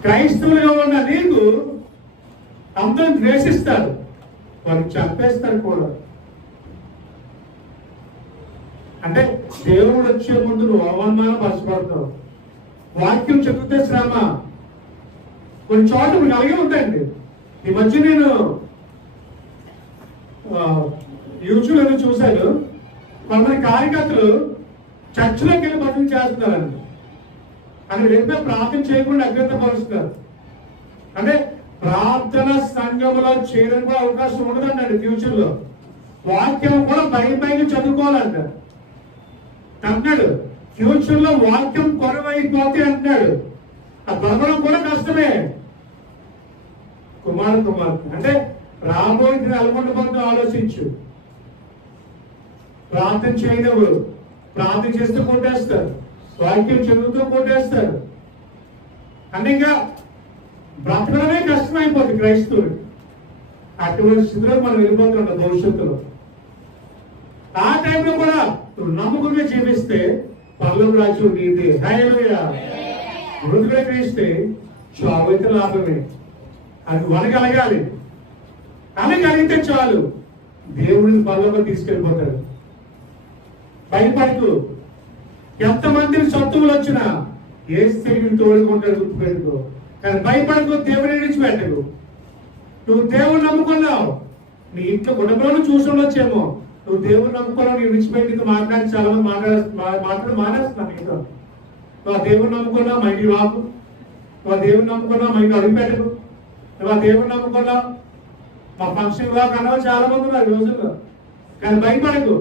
క్రైస్తవులుగా ఉన్న నీకు అందరూ ద్వేషిస్తారు, వారిని చంపేస్తారు కూడా. అంటే దేవుడు వచ్చే ముందు నువ్వు అవమానం పరచబడతావు. వాక్యం చదివితే శ్రమ కొన్ని చోట్ల మీకు అలాగే ఉంటాయండి. ఈ మధ్య నేను యూట్యూబ్లో చూశాను, కొంతమంది కార్యకర్తలు చర్చిలోకి వెళ్ళి భజన చేస్తున్నారండి. అక్కడ వెళ్ళిపోయి ప్రార్థన చేయకుండా అభ్యంతరపరుస్తున్నారు. అంటే ప్రార్థన సంఘంలో చేయడానికి కూడా అవకాశం ఉండదండి ఫ్యూచర్ లో. వాక్యం కూడా పైకి చదువుకోవాలంట అన్నాడు. ఫ్యూచర్ లో వాక్యం కొరవైపోతే అంటాడు. ఆ దొరకడం కూడా కష్టమే. కుమార్తె అంటే రాబోయే అలవాటు ఆలోచించు. ప్రార్థన చేయనివ్వరు, ప్రార్థన చేస్తూ కొట్టేస్తారు, వాక్యం చదువుతూ కొట్టేస్తారు. అంటే ఇంకా బ్రతకడమే కష్టమైపోతుంది క్రైస్తవుడు. అటువంటి స్థితిలో మనం వెళ్ళిపోతుంటాం భవిష్యత్తులో. ఆ టైంలో కూడా నువ్వు నమ్మకంగా జీవిస్తే పరలోక రాజ్యం నీదే. హల్లెలూయా. మృదుగా క్రీస్తే చావైతే లాభమే. అది వనగలగాలి. అనగలిగితే చాలు, దేవుడిని పరలోకం తీసుకెళ్ళిపోతాడు. భయపడకు. ఎంతమందికి శత్రువులు వచ్చినా ఏ స్త్రీని తోడుకుంటాడు, గుర్తుపెట్టుకో. కానీ భయపడకు, దేవుని విడిచిపెట్టకు. నువ్వు దేవుని నమ్ముకున్నావు, నీ ఇంట్లో కుటుంబంలో చూసి ఉండొచ్చేమో. నువ్వు దేవుని నమ్ముకున్నావు, నీ విడిచిపెట్టి మాట్లాడి చాలా మంది మాట్లాడి మానేస్తున్నాను నీతో. నువ్వు ఆ దేవుని నమ్ముకున్నావు, మా ఇంటికి రాకు. నువ్వు ఆ దేవుని నమ్ముకున్నావు, మా ఇంటికి అడుగుపెట్టకు. నువ్వు ఆ దేవుని నమ్ముకున్నావు, మా ఫంక్షన్ రాకు అన్నవాళ్ళు చాలా మంది ఉన్నారు ఈ రోజుల్లో. కానీ భయపడకు.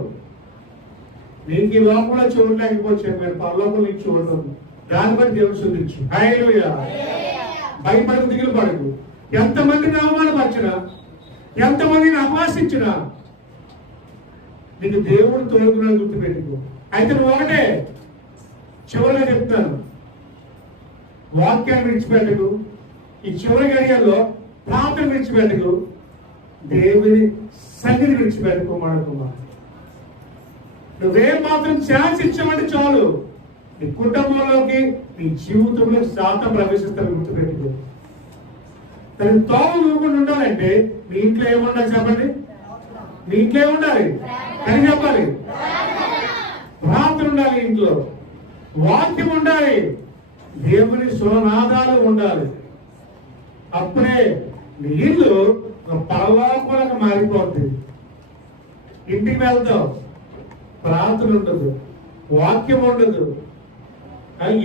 నీకు ఈ లోపల చూడలేకపోవచ్చు, మీరు పరలోపల నీకు చూడటం. దాన్ని బట్టి దేవుడు శుద్ధించు. హల్లెలూయా. భయపడకు, దిగులు పడకు. ఎంతమందిని అవమానపరిచినా, ఎంతమందిని అపహాసించినా నీకు దేవుడు తోడుకున్నాడు, గుర్తుపెట్టుకో. అయితే నువ్వు ఒకటే చివరిగా చెప్తాను, వాక్యాన్ని విడిచిపెట్టకు. ఈ చివరి గడియల్లో ప్రార్థన విడిచిపెట్టకు, దేవుని సన్నిధిని విడిచిపెట్టుకో. మనకుమా నువ్వేం మాత్రం ఛాన్స్ ఇచ్చామంటే చాలు, నీ కుటుంబంలోకి, నీ జీవితంలో శాతం ప్రవేశిస్తాను, గుర్తుపెట్టుకో. దాన్ని తోవ నువ్వుకుండా ఉండాలంటే మీ ఇంట్లో ఏముండాలి చెప్పండి? మీ ఇంట్లో ఏముండాలి అని చెప్పాలి? ప్రార్థన ఉండాలి, ఇంట్లో వాక్యం ఉండాలి, దేవుని స్వనాదాలు ఉండాలి. అప్పుడే నీ ఇల్లు పరలోకాలకు మారిపోతుంది. ఇంటికి వెళ్తావు, ప్రార్థన ఉండదు, వాక్యం ఉండదు,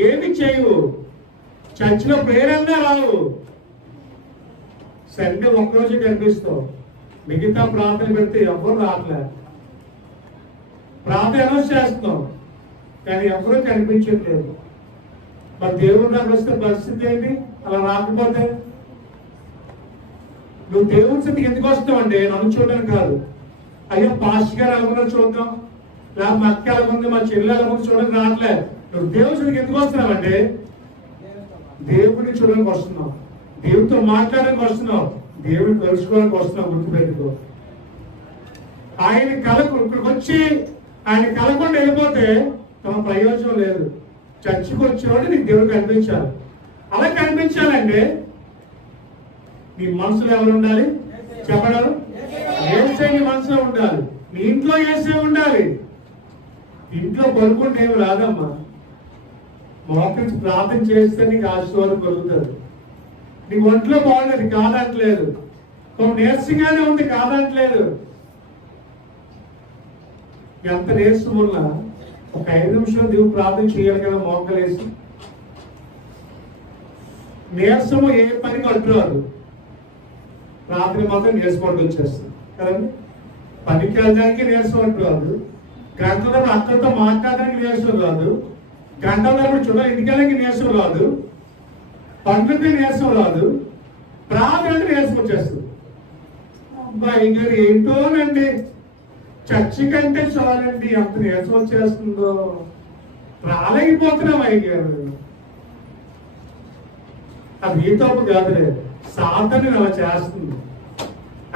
ఏమి చేయవు, చర్చిలో ప్రేరణ రావు. సండే ఒక్కరోజు కనిపిస్తావు, మిగతా ప్రార్థన పెడితే ఎవరు రావట్లే. ప్రార్థన అనౌన్స్ చేస్తున్నాం కానీ ఎవరూ కనిపించట్లేదు. మరి దేవుడు నాకు వస్తే పరిస్థితి ఏంటి? అలా రాకపోతే నువ్వు దేవుడి స్థితికి ఎందుకు వస్తావు అంటే నన్ను చూడడానికి కాదు. అయ్యో పాస్టర్ గారు ఎలాగొన్నా చూద్దాం, లేదా మా అక్క ఎలాగుంది, మా చెల్లి ఎలాగుంది చూడడానికి రావట్లేదు. నువ్వు దేవుడి స్థితికి ఎందుకు వస్తున్నావంటే దేవుడిని చూడడానికి వస్తున్నావు, దేవుడితో మాట్లాడడానికి వస్తున్నావు, దేవుడిని కలుసుకోవడానికి వస్తున్నావు. గుర్తుపెట్టుకో. ఆయన కలకు ఇక్కడికి వచ్చి ఆయన కలకుండా వెళ్ళిపోతే తమ ప్రయోజనం లేదు. చర్చికి వచ్చేవాడు నీకు దేవుడు కనిపించాలి. అలా కనిపించాలంటే నీ మనసులో ఎవరు ఉండాలి చెప్పగలరు? ఏసే నీ మనసులో ఉండాలి, నీ ఇంట్లో ఏసే ఉండాలి. ఇంట్లో పడుకుంటే ఏమి రాదమ్మా. మోకరించి ప్రార్థన చేస్తే నీకు ఆశీర్వాదం కలుగుతుంది. నీకు ఒంట్లో బాగుండదు కాదంటలేదు, నీరసంగానే ఉంది కాదంటలేదు. ఎంత నీరసం ఉన్నా ఒక 5 నిమిషాలు దేవుడు ప్రార్థన చేయాలి కదా మోకలేసి. నీరసము ఏ పనికి అడ్డురాదు, రాత్రి మాత్రం నీరసపడి వచ్చేస్తుంది కదండి. పనికి వెళ్ళడానికి నీరసం అడ్డురాదు, గంటల అక్కడితో మాట్లాడడానికి నీరసం రాదు, గంటల చూడాలి ఇంటికి వెళ్ళడానికి నీరసం రాదు, పండుగ నీరసం రాదు, ప్రార్థన అంటే నీరసం వచ్చేస్తుంది. అబ్బాయి గారు ఏంటోనండి, చర్చి కంటే చాలండి ఎంత నీరసం వచ్చేస్తుందో, రాలేకపోతున్నాం అయ్యారు. అది ఈ తప్పు కాదులే, సాధన అలా చేస్తుంది.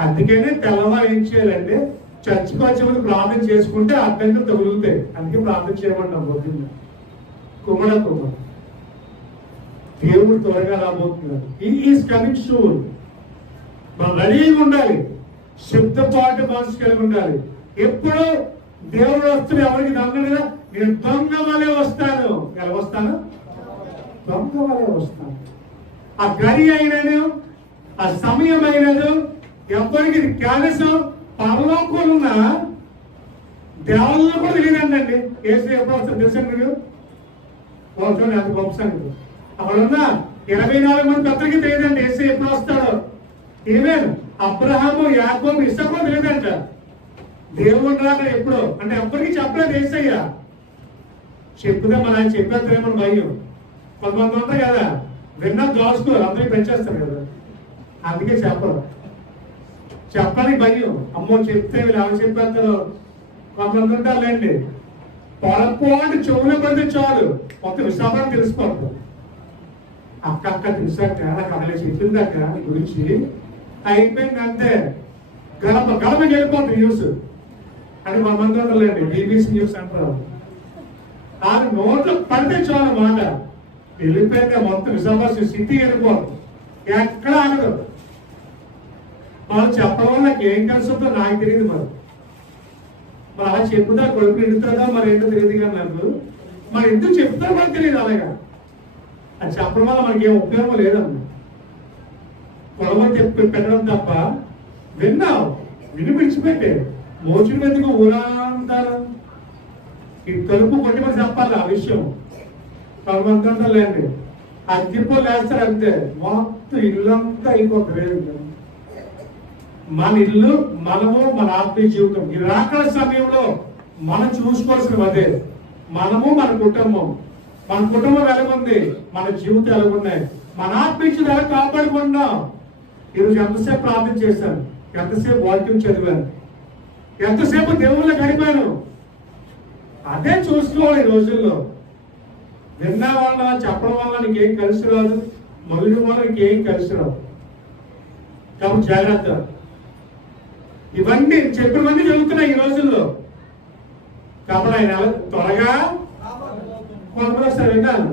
అందుకనే తెల్లవారు ఏం చేయాలంటే చర్చికి వచ్చే ముందు ప్రార్థన చేసుకుంటే అర్థంగా తగులుతాయి. అందుకే ప్రార్థన చేయమంటాం పొద్దున్న. కుమ్మడ దేవుడు త్వరగా రాబోతున్నాడు. Is coming soon. మనం రెడీగా ఉండాలి, సిద్ధపాటు మనసు కలిగి ఉండాలి. ఎప్పుడు దేవుడు వస్తున్న ఎవరికి దొంగ, నేను దొంగ వలె వస్తాను. ఎలా వస్తాను? దొంగ వలె వస్తాను. ఆ గడి అయినను, ఆ సమయం అయినదు ఎవరికి కనీసం పరలోకంలో దేవుళ్ళు కూడా తెలియదండి. ఏసు ఎప్పుడు వస్తారు తెలుసండి మీరు? చూడండి అంత గొప్ప సంగతి. అక్కడున్న 24 మంది పెద్దలకి తెలియదండి ఏసు ఎప్పుడు వస్తాడో. ఈవెన్ అబ్రహాము, యాకోబు, ఇస్సాకు తెలియదంట దేవుడు రాక ఎప్పుడో. అంటే ఎప్పటికీ చెప్పలేదు ఏసయ్య. చెప్పుదా మన ఆయన చెప్పేస్తారేమో భయం. కొంతమంది ఉంటారు కదా, విన్నా దోసుకోరు, అందరికీ పెంచేస్తారు కదా, అందుకే చెప్పరు. చెప్పడానికి భయం. అమ్మో చెప్తే వీళ్ళు ఎవరు చెప్పేస్తారో. కొంతమంది ఉంటారులేండి, పొరపాటు చెవులో పడితే చాలు మొత్తం విశాఖం తెలిసిపోతుంది. అక్క తెలిసాక నాకు అలా చెప్పిందాక గురించి అయిపోయింది అంతే. గడపకి వెళ్ళిపోతుంది న్యూస్ అని కొంతమంది ఉంటారులేండి, బీబీసీ న్యూస్ అంటారు. ఆ నోట్లో పడితే చాలు మాట వెళ్ళిపోయింది, మొత్తం విశాఖపట్నం సిటీ వెళ్ళిపోతుంది, ఎక్కడ ఆగదు. మనం చెప్పడం వల్ల నాకు ఏం కలిసి వస్తుందో నాకు తెలియదు. మరి అలా చెప్పుదా కొడుకు ఎండుతుందా మరి ఏంటో తెలియదు కానీ నాకు మరి ఎందుకు చెప్తారో మనకు తెలియదు. అలాగా అది చెప్పడం వల్ల మనకి ఏం ఉపయోగం లేదన్న. కొడవలు పెట్టడం తప్ప విన్నావు, విని విడిచిపెట్టే మోచుడు ఎందుకు ఊరా అంటారు. ఈ తలుపు కొట్టి మరి చెప్పాలి ఆ విషయం. కొంతమంది లేండి అగ్గిపోలు వేస్తారు అంతే, మొత్తం ఇల్లంతా అయిపోతుంది. మన ఇల్లు, మనము, మన ఆత్మీయ జీవితం ఈ రాకడ సమయంలో మనం చూసుకోవాల్సిన అదే. మనము, మన కుటుంబం ఎలాగుంది, మన జీవితం ఎలాగున్నాయి, మన ఆత్మీయ ఎలా కాపాడుకున్నాం. ఈరోజు ఎంతసేపు ప్రార్థన చేశాను, ఎంతసేపు వాక్యం చదివాను, ఎంతసేపు దేవుళ్ళ గడిపాను, అదే చూసుకోవాలి ఈ రోజుల్లో. విన్నా వల్ల, చెప్పడం వల్ల నీకేం కలిసి రాదు, మొదటి వల్ల నీకేం కలిసి రాదు. కాబట్టి జాగ్రత్త. ఇవన్నీ చెప్పినవన్నీ జరుగుతున్నాయి ఈ రోజుల్లో. కాబట్టి ఆయన త్వరగా కొంతమంది వస్తారు విన్నాను.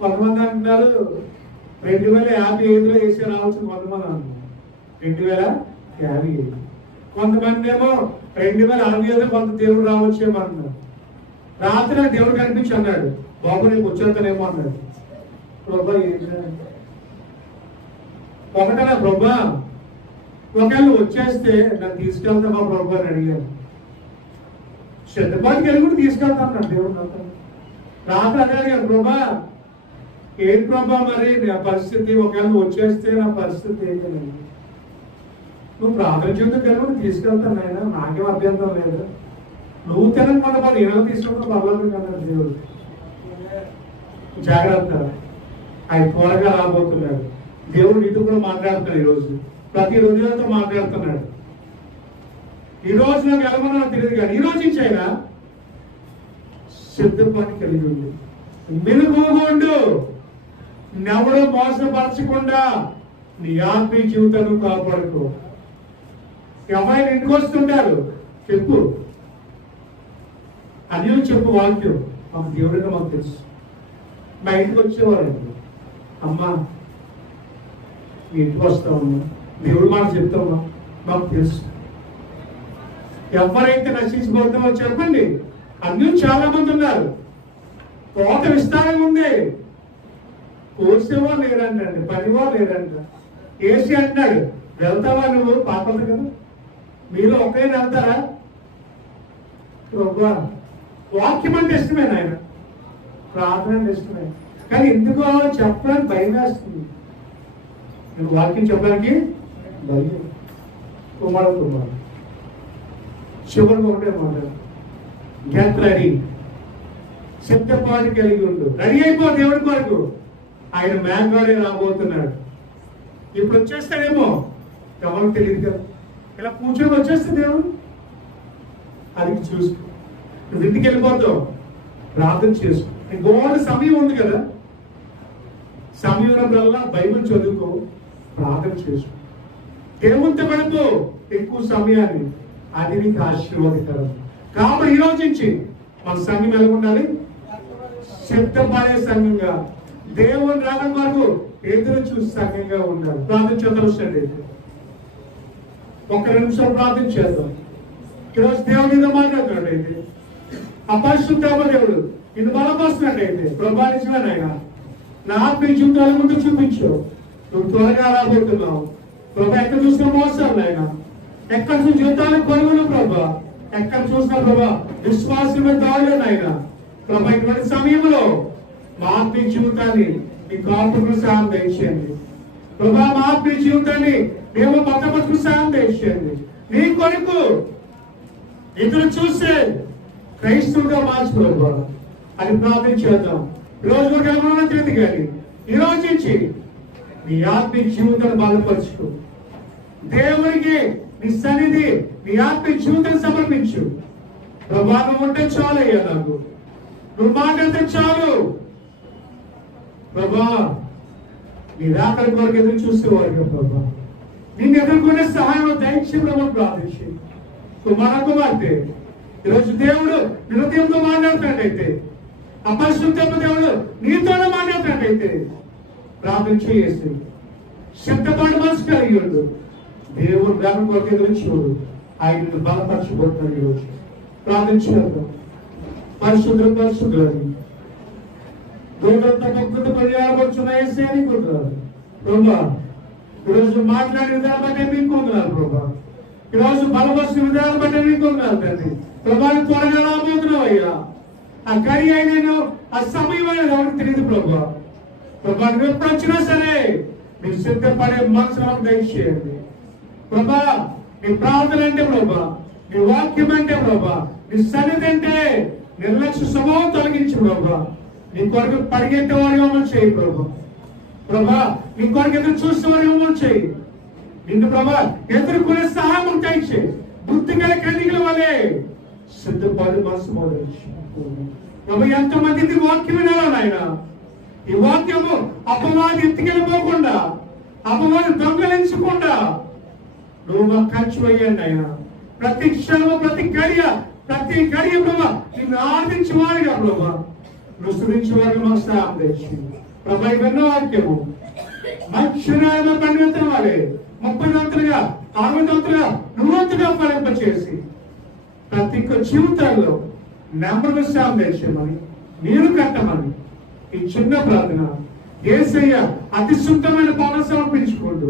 కొంతమంది అంటున్నారు 2055లో వేసే రావచ్చు, కొంతమంది అంటున్నారు 2055. కొంతమంది ఏమో 2065 కొంత దేవుడు రావచ్చేమో అన్నారు. రాత్రి దేవుడు కనిపించి అన్నాడు, బాబు నీకు వచ్చేస్తానేమో అన్నాడు. ప్రభా ఒకటనా ప్రభా, ఒకవేళ వచ్చేస్తే నన్ను తీసుకెళ్తామా ప్రభు అని అడిగాను. సిద్ధపాటికి వెళ్ళి కూడా తీసుకెళ్తాను దేవుడు నాతో. రాత్రి అడిగాను, ప్రభా ఏంటి ప్రభా మరి నా పరిస్థితి, ఒకవేళ వచ్చేస్తే నా పరిస్థితి ఏంటండి? నువ్వు ప్రార్థన జీవితం కలిగి కూడా తీసుకెళ్తాను ఆయన, నాకేం అభ్యంతరం లేదు. నువ్వు తినకుండా వాళ్ళు ఏమైనా తీసుకుంటా పర్లేదు కదా దేవుడు. జాగ్రత్త, ఆయన త్వరగా రాబోతున్నాడు. దేవుడు నీతో కూడా మాట్లాడుతున్నాడు ఈరోజు, ప్రతి రోజులతో మాట్లాడుతున్నాడు. ఈ రోజు నాకు ఎలాగో తెలియదు కానీ ఈ రోజు నుంచి అయినా సిద్ధపాటు కలిగి ఉంది. మెలుగుండు, నెవడో మోసపరచకుండా నీ ఆత్మీయ జీవితాన్ని కాపాడుకో. ఎవరైనా ఇంటికి వస్తుంటారు చెప్పు, అన్యులు చెప్పు వాక్యం. మాకు దేవుడిగా మాకు తెలుసు. మా ఇంటికి వచ్చేవారు, అమ్మా మీ ఇంటికి వస్తామమ్మా, దేవుడు మాట చెప్తామా, మాకు తెలుసు. ఎవరైతే నశించిపోతామో చెప్పండి. అన్యులు చాలా మంది ఉన్నారు, కోట విస్తారంగా ఉంది. కోసేవాళ్ళు లేరంటండి, పనివాళ్ళు లేరంట. ఏసీ అంటాడు, వెళ్తావా నువ్వు? పాపం కదా, మీరు ఒకే వెళ్తారా? వాక్యం అంటే ఇష్టమే నాయన, ప్రార్థన అంటే ఇష్టమే, కానీ ఎందుకో చెప్పడానికి భయం వేస్తుంది. నేను వాక్యం చెప్పడానికి భయం. కుమారు చివరికి ఒకటే మాట, గెట్ రెడీ, సిద్ధపాటు కలిగి ఉండు. రెడీ అయిపో దేవుడి కొరకు. ఆయన మేఘాడే రాబోతున్నాడు. ఇప్పుడు వచ్చేస్తాడేమో, ఎవరికి తెలియదు కదా. ఇలా కూర్చొని వచ్చేస్తే దేవుడు, అది చూసుకో. నువ్వు ఇంటికి వెళ్ళిపోతావు, ప్రార్థన చేసుకో. గోడ సమయం ఉంది కదా, సమయం ఉన్నప్పుడల్లా బైబిల్ చదువుకో, ప్రార్థన చేసుకో, దేవునితో గడుపు ఎక్కువ సమయాన్ని. అది నీకు ఆశీర్వాదకరం. కాబట్టి ఈ రోజు నుంచి మన సంఘం ఎలా ఉండాలి? సిద్ధపడే సంఘంగా, దేవుని రావడం వరకు ఎదురు చూసి సంఘంగా ఉండాలి. ప్రార్థన చదవండి. ఒక్క నిమిషం ప్రార్థన చేద్దాం. ఈరోజు దేవుడితో మాట్లాడుతున్నట్టయితే అపరిశుద్ధాత్మ దేవుడు నిన్ను బలపరుస్తున్నట్టయితే ప్రభా నిజమేనాయన నా ఆత్మీయ జీవితాల ముందు చూపించు. నువ్వు త్వరగా రాబోతున్నావు ప్రభా. ఎక్కడ చూసిన మోసాలు ఆయన, ఎక్కడ చూసిన జీవితాలకు కొనుగోలు ప్రభా, ఎక్కడ చూసిన ప్రభా విశ్వాసం దాడులేనాయన ప్రభా. ఇటువంటి సమయంలో మా ఆత్మీయ జీవితాన్ని మీ కాపుకు సాయం దయచేయండి ప్రభా. మా ఆత్మీయ జీవితాన్ని మేము పట్టపట్టుకు సాయం దయచేయండి. నీ కొరకు ఇతరులు చూస్తే క్రైస్తవుగా మార్చు ప్రభా అని ప్రార్థన చేద్దాం. రోజు ఒక గమనం తెలియదు కానీ ఈ రోజు నుంచి నీ ఆత్మీయ జీవితాన్ని బలపరచు. దేవునికి నీ సన్నిధి నీ ఆత్మీయ జీవితాన్ని సమర్పించు ప్రభా. నువ్వు ఉంటే చాలు అయ్యా, నాకు నువ్వు మాట్లాడితే చాలు ప్రభా. నీ రాకడ కొరకు ఎదురు చూసేవారు ప్రభా. నిన్ను ఎదుర్కొనే సహాయం దయచేయడం ప్రార్థించి మన కుమార్తె ఈరోజు దేవుడు హృదయంతో మాట్లాడుతున్నట్టయితే, అపరిశుద్ధపు దేవుడు నీతోనే మాట్లాడుతున్నట్టయితే ప్రార్థన చేసి శబ్దపాటు మనసు కలిగి ఉండు. దేవుడు రాకడ కొరకు ఎదురు చూడు. ఆయన బలపరచబోతున్నాడు. ఈరోజు ప్రార్థన చేద్దాం. పరిశుద్ధులని దూరంతో భక్తులు పరిహారపరుచున్నాయేసి కొంటున్నారు ప్రభా. ఈరోజు మాట్లాడే విధానం బట్టే మీకు కొంటున్నారు ప్రభా. ఈరోజు బలపరిచిన విధానం బట్టే మీకు కొంటున్నారు తండ్రి ప్రభా. త్వరగా రాబోతున్నావు అయ్యా. ఆ గడి అయినా ఆ సమయం అనేది ఎవరికి తెలియదు ప్రభా. ప్రభా నువ్వు ఎప్పుడు వచ్చినా సరే మీరు సిద్ధపడే మనసును దయచేయండి ప్రభా. నీ ప్రార్థన అంటే ప్రభా, నీ వాక్యం అంటే ప్రభా, నీ సన్నిధి అంటే నిర్లక్ష్య స్వభావం తొలగించు ప్రభా. నీ కొరకు పరిగెత్తే వారి అమలు చేయి ప్రభా. ప్రభా నీ కొరకు ఎదురు చూసే వారి అమలు చేయి. నిన్ను ప్రభా ఎదుర్కొనే సహాయం దయచేయి. బుద్ధి గల కన్నికల వలె సిద్ధపడి మనసు మొదలచ్చు ప్రభా. ఎంతమంది వాక్యం వినాలా నాయన? ఈ వాక్యము అపవాది ఎత్తుకెళ్ళిపోకుండా, అపవాది దొంగలించకుండా నువ్వు మా ఖర్చు అయ్యండి ఆయన. ప్రతి క్షణము ప్రతి గడియ ప్రభా నిన్ను ఆరాధించేవారుగా ప్రభా, నువ్వు స్థుతించేవారుగా మాకు సహాయం దయచేయండి ప్రభా. ఇవన్నో వాక్యము మంచి పండితుల వారే 30 వంతులుగా 60 వంతులుగా 100 వంతులుగా ఫలింపచేసి ప్రతి ఒక్క జీవితాల్లో నెంబర్ సహాయం దయచేయమని, నీరు కట్టమని ఈ చిన్న ప్రార్థన యేసయ్య అతి శుద్ధమైన పాలన సమర్పించుకుంటూ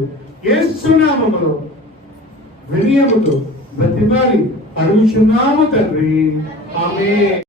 యేసు నామములో వినయముతో ప్రతివారి అడుగుచున్నాము తండ్రి. ఆమేన్.